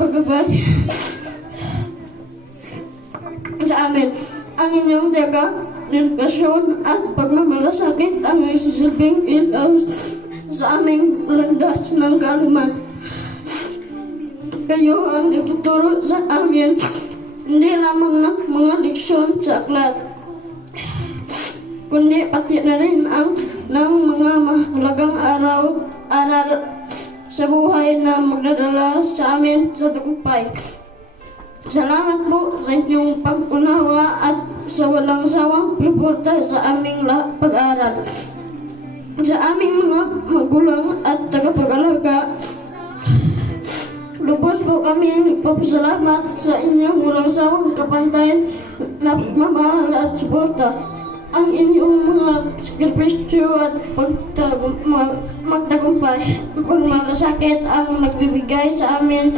paggabay sa amin. Ang inyong tiyaga, dedikasyon at pagmamalasakit ang isisilbing ilaw sa aming landas ng kaalaman. Kayo ang nagtuturo sa amin, hindi lamang ng mga leksyon sa aklat, kundi pati na rin ang ng mga mahalagang aral sa buhay na magdadala sa amin sa tagumpay. Salamat po sa inyong pag-unawa at sa walang sawang suporta sa aming pag-aaral. Sa aming mga magulang at tagapag-alaga, lubos po kami nagpapasalamat sa inyong walang sawang kapantayan na pagmamahal at suporta. Ang inyong mga sakripisyo at magtagumpay, pagmalasakit ang nagbibigay sa amin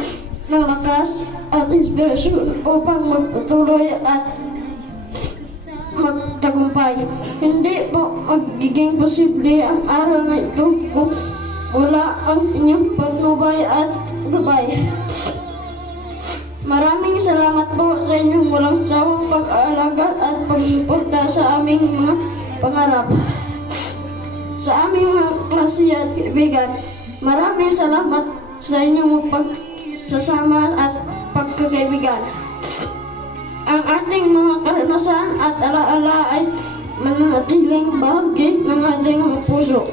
ng lakas at inspirasyon upang magpatuloy at magtagumpay. Hindi po magiging posible ang aral na ito kung wala ang inyong patnubay at gabay. Maraming salamat po sa inyong walang sawang pag-aalaga at pagsuporta sa aming mga pangarap. Sa aming mga klase at kaibigan, maraming salamat sa inyong pagsasama at pagkakaibigan. Ang ating mga karanasan at alaala ay mananatiling bahagi ng ating mga puso.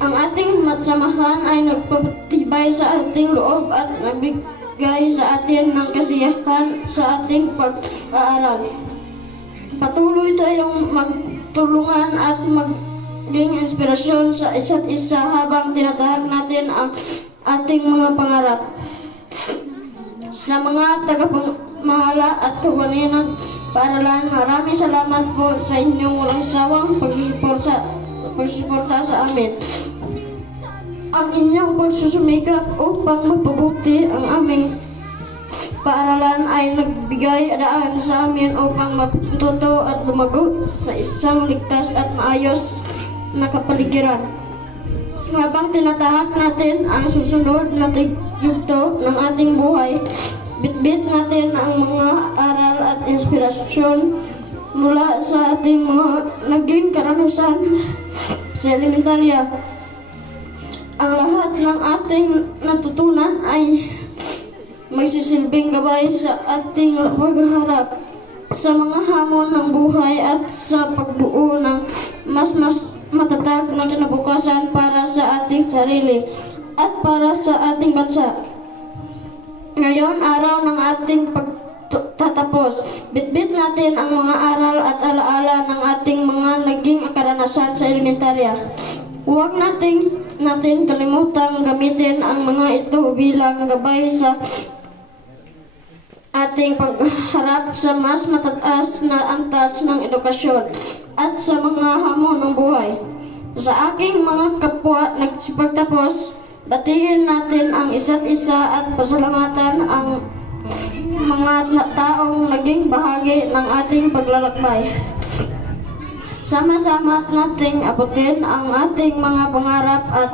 Ang ating samahan ay nagpapatibay sa ating loob at nagbigay sa atin ng kasiyahan sa ating pag-aaral. Patuloy tayong magtulungan at maging inspirasyon sa isa't isa habang tinatahak natin ang ating mga pangarap. Sa mga tagapamahala at kawaninang paaralan, maraming salamat po sa inyong walang sawang pagsuporta sa amin. Ang inyong pagsusumikap upang mapabuti ang aming paaralan ay nagbigay daan sa amin upang matuto at lumago sa isang ligtas at maayos na kapaligiran. Habang tinatahak natin ang susunod na yugto ng ating buhay, bitbit natin ang mga aral at inspirasyon mula sa ating mga naging karanasan sa elementarya. Ang lahat ng ating natutunan ay magsisilbing gabay sa ating pagharap sa mga hamon ng buhay at sa pagbuo ng mas matatag na kinabukasan para sa ating sarili at para sa ating bansa. Ngayon, araw ng ating pagtatapos, bitbit natin ang mga aral at alaala ng ating mga naging karanasan sa elementarya. Huwag natin kalimutang gamitin ang mga ito bilang gabay sa ating pagharap sa mas matataas na antas ng edukasyon at sa mga hamon ng buhay. Sa aking mga kapwa nagsipagtapos, batiin natin ang isa't isa at pasalamatan ang mga taong naging bahagi ng ating paglalakbay. Sama-sama nating abutin ang ating mga pangarap at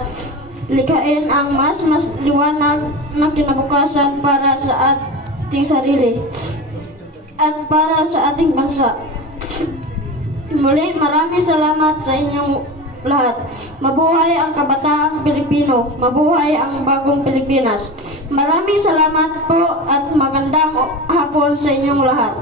likhain ang mas liwanag na kinabukasan para sa ating sarili at para sa ating bansa. Muli, maraming salamat sa inyong lahat. Mabuhay ang kabataang Pilipino. Mabuhay ang bagong Pilipinas. Maraming salamat po at magandang hapon sa inyong lahat.